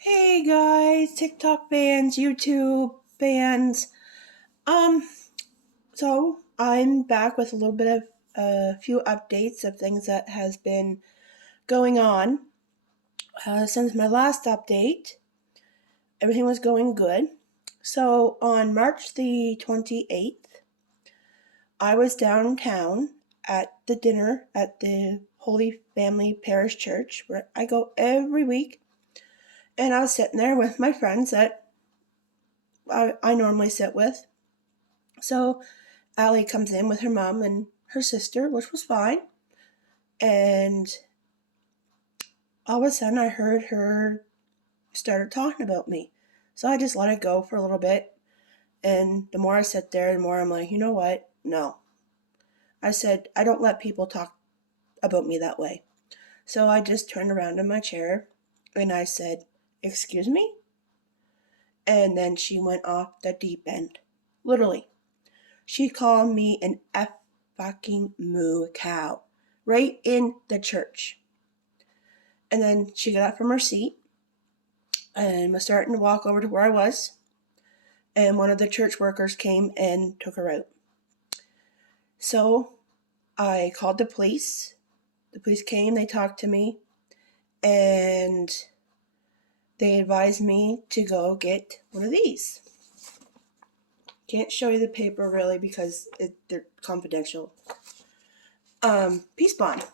Hey guys, TikTok fans, YouTube fans. Um, so I'm back with a little bit of a few updates of things that has been going on. Since my last update, everything was going good. So on March the 28th, I was downtown at the dinner at the Holy Family Parish Church, where I go every week, and I was sitting there with my friends that I normally sit with. So Allie comes in with her mom and her sister, which was fine. And all of a sudden, I heard her started talking about me. So I just let it go for a little bit. And the more I sit there, the more I'm like, you know what? No. I said, I don't let people talk about me that way. So I just turned around in my chair and I said, excuse me? And then she went off the deep end. Literally. She called me an F fucking moo cow right in the church. And then she got up from her seat and was starting to walk over to where I was. And one of the church workers came and took her out. So I called the police. The police came, they talked to me, and they advised me to go get one of these. Can't show you the paper really because they're confidential. Peace bond.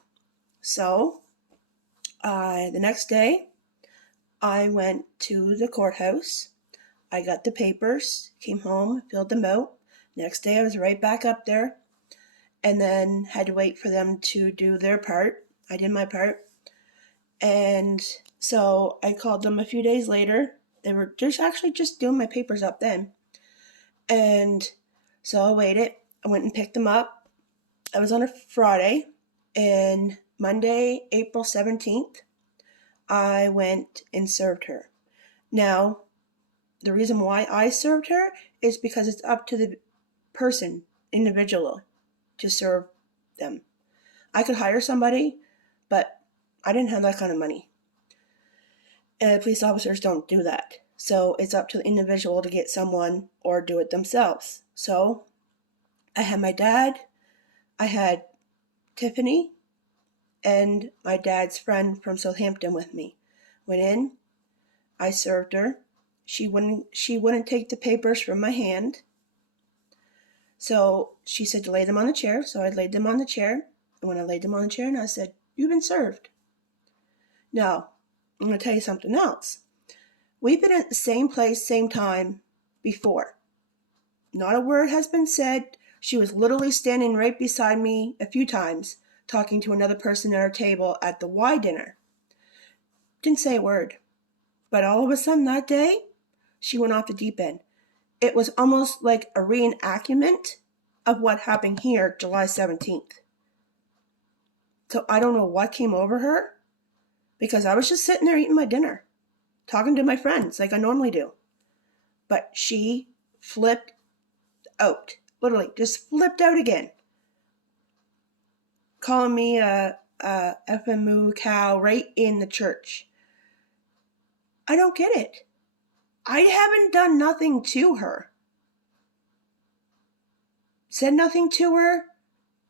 So the next day, I went to the courthouse. I got the papers, came home, filled them out. Next day, I was right back up there, and then had to wait for them to do their part. I did my part. And so I called them a few days later. They were just actually just doing my papers up then. And so I waited. I went and picked them up. I was on a Friday, and Monday, April 17th, I went and served her. Now, the reason why I served her is because it's up to the person, individual, to serve them. I could hire somebody, but I didn't have that kind of money. And police officers don't do that. So it's up to the individual to get someone or do it themselves. So I had my dad, I had Tiffany, and my dad's friend from Southampton with me. Went in, I served her. She wouldn't take the papers from my hand. So she said to lay them on the chair. So I laid them on the chair. And when I laid them on the chair, and I said, "You've been served." Now, I'm going to tell you something else. We've been at the same place, same time before. Not a word has been said. She was literally standing right beside me a few times, talking to another person at our table at the Y dinner. Didn't say a word. But all of a sudden that day, she went off the deep end. It was almost like a reenactment of what happened here July 17th. So I don't know what came over her, because I was just sitting there eating my dinner, talking to my friends like I normally do. But she flipped out. Literally, just flipped out again. Calling me a effing moo cow right in the church. I don't get it. I haven't done nothing to her. Said nothing to her.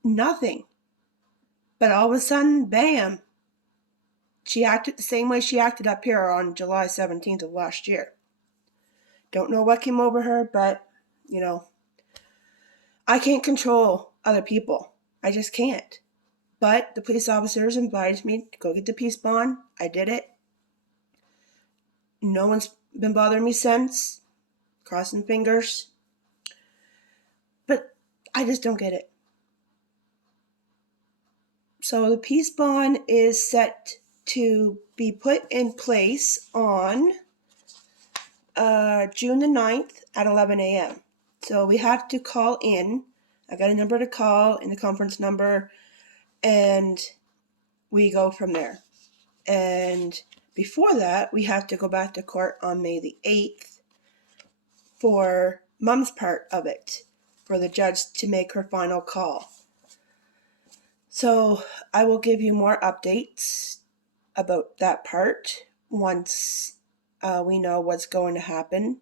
Nothing. But all of a sudden, bam. She acted the same way she acted up here on July 17th of last year. Don't know what came over her, but, I can't control other people. I just can't. But the police officers invited me to go get the peace bond. I did it. No one's been bothering me since. Crossing fingers. But I just don't get it. So the peace bond is set to be put in place on June the 9th at 11 a.m. So we have to call in. I got a number to call and the conference number, and we go from there. And before that, we have to go back to court on May the 8th for Mom's part of it, for the judge to make her final call. So I will give you more updates about that part once we know what's going to happen.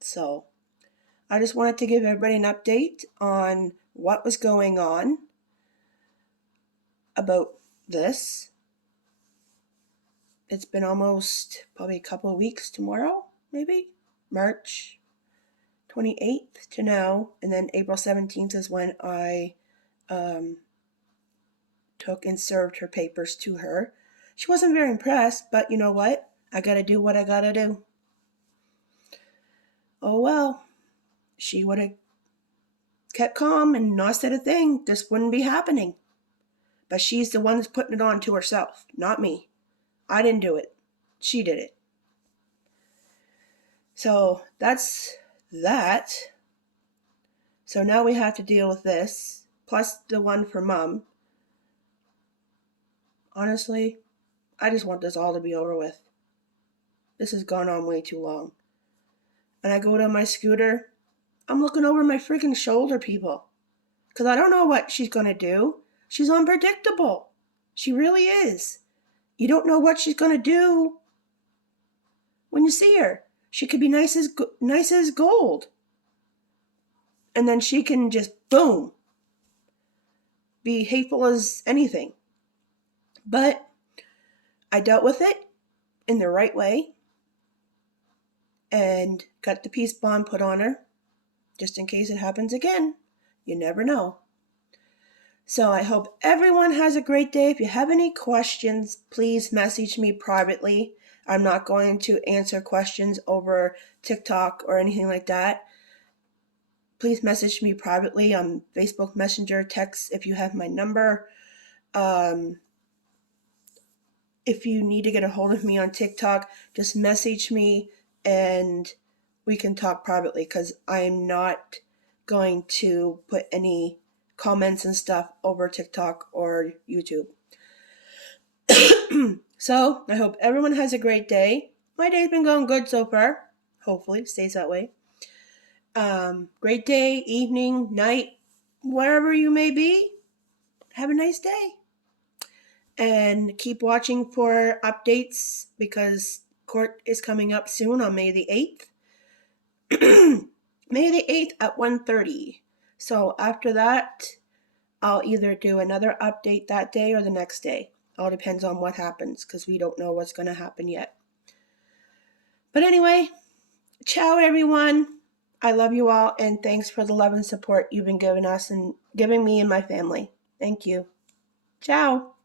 So I just wanted to give everybody an update on what was going on about this. It's been almost probably a couple of weeks tomorrow, maybe March 28th to now, and then April 17th is when I took and served her papers to her. She wasn't very impressed, but you know what? I gotta do what I gotta do. Oh well, she would have kept calm and not said a thing. This wouldn't be happening. But she's the one that's putting it on to herself, not me. I didn't do it. She did it. So that's that. So now we have to deal with this, plus the one for Mom. Honestly, I just want this all to be over with. This has gone on way too long. And I go to my scooter, I'm looking over my freaking shoulder, people. Because I don't know what she's going to do. She's unpredictable. She really is. You don't know what she's going to do when you see her. She could be nice as gold. And then she can just, boom, be hateful as anything. But I dealt with it in the right way and got the peace bond put on her just in case it happens again. You never know. So I hope everyone has a great day. If you have any questions, please message me privately. I'm not going to answer questions over TikTok or anything like that. Please message me privately on Facebook Messenger, text if you have my number. If you need to get a hold of me on TikTok, just message me and we can talk privately, because I'm not going to put any comments and stuff over TikTok or YouTube. So I hope everyone has a great day. My day's been going good so far. Hopefully it stays that way. Great day, evening, night, wherever you may be. Have a nice day. And keep watching for updates, because court is coming up soon on May the 8th. May the 8th at 1:30. So after that, I'll either do another update that day or the next day. All depends on what happens, because we don't know what's going to happen yet. But anyway, ciao everyone. I love you all, and thanks for the love and support you've been giving us and giving me and my family. Thank you. Ciao.